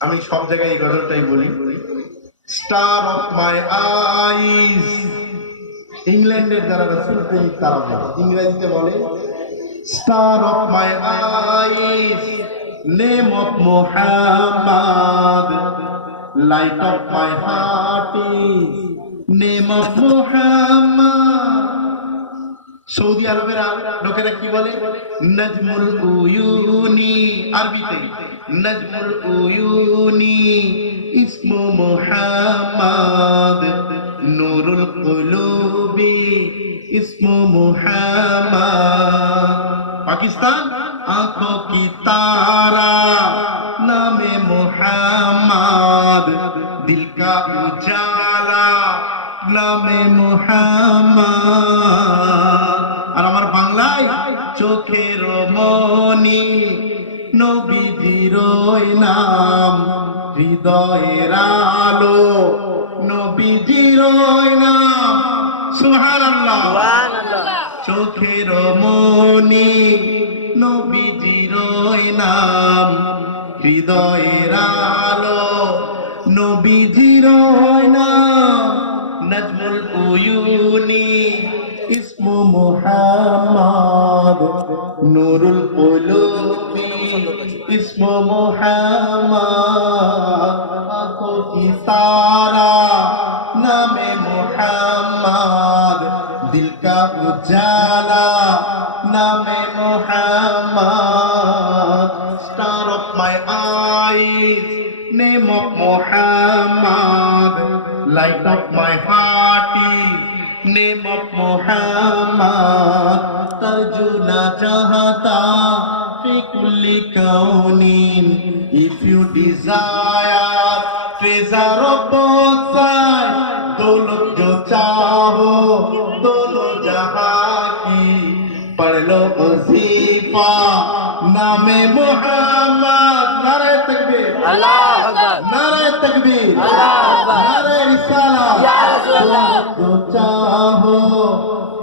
আমি সব জায়গায় এই গজলটাই বলি, স্টার অফ মাই আইজ। ইংল্যান্ডের যারা রাসূল প্রেমিক তারা বলে, ইংরেজিতে বলে star of my eyes, name of Muhammad, light of my heart is name of Muhammad. Saudi আরবের লোকেরা কি বলে? নাজমুল উয়ুনি, আরবিতে নাজমুল উয়ুনি ইসমু মুহাম্মদ, নূরুল কুলুবি ইসমু মুহাম্মদ। পাকিস্তান आंखों की तारा नामे मुहम्मद, दिल का उजाला नामे मुहम्मद। আর আমার বাংলায় চোখের মনি নবীজির নাম, হৃদয়ের আলো নবীজির নাম। সুবহানাল্লাহ, চোখের মনি নবীজির নাম, হৃদয়ের আলো নবীজির নাম। নাজমুল উয়ুনি ইসমু মুহাম্মদ, নূরুল কুলুবি ইসমু মুহাম্মদ, আঁখোं की तारा नामे मुहम्मद, दिल का उजाला नामे Muhammad. Star of my eyes name of Muhammad, light of my heart is name of Muhammad. तर्जुना चाहता fi kulli kaunin, if you desire treasure of both sides, दौलत जो चाहो दोनों जहां की, पढ़ लो वजीफा नामे मुहम्मद। नारे तकबीर, अल्लाह अकबर, नारे तकबीर, अल्लाह अकबर, नारे रिसाला, या रसूलल्लाह। जो चाहो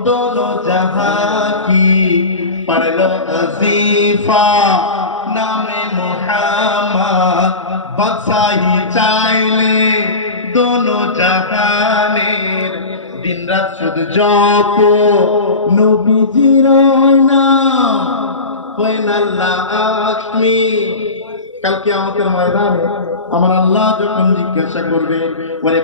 दोनों जहां की, पढ़ लो वजीफा नामे मुहम्मद। बादशाही चाইলে दोनों জাহানের, দিন রাত শুধু জপো নবীজির নাম। when Allah asks me, কাল কিয়ামতের ময়দানে আমার আল্লাহ যখন জিজ্ঞাসা করবে, ওরে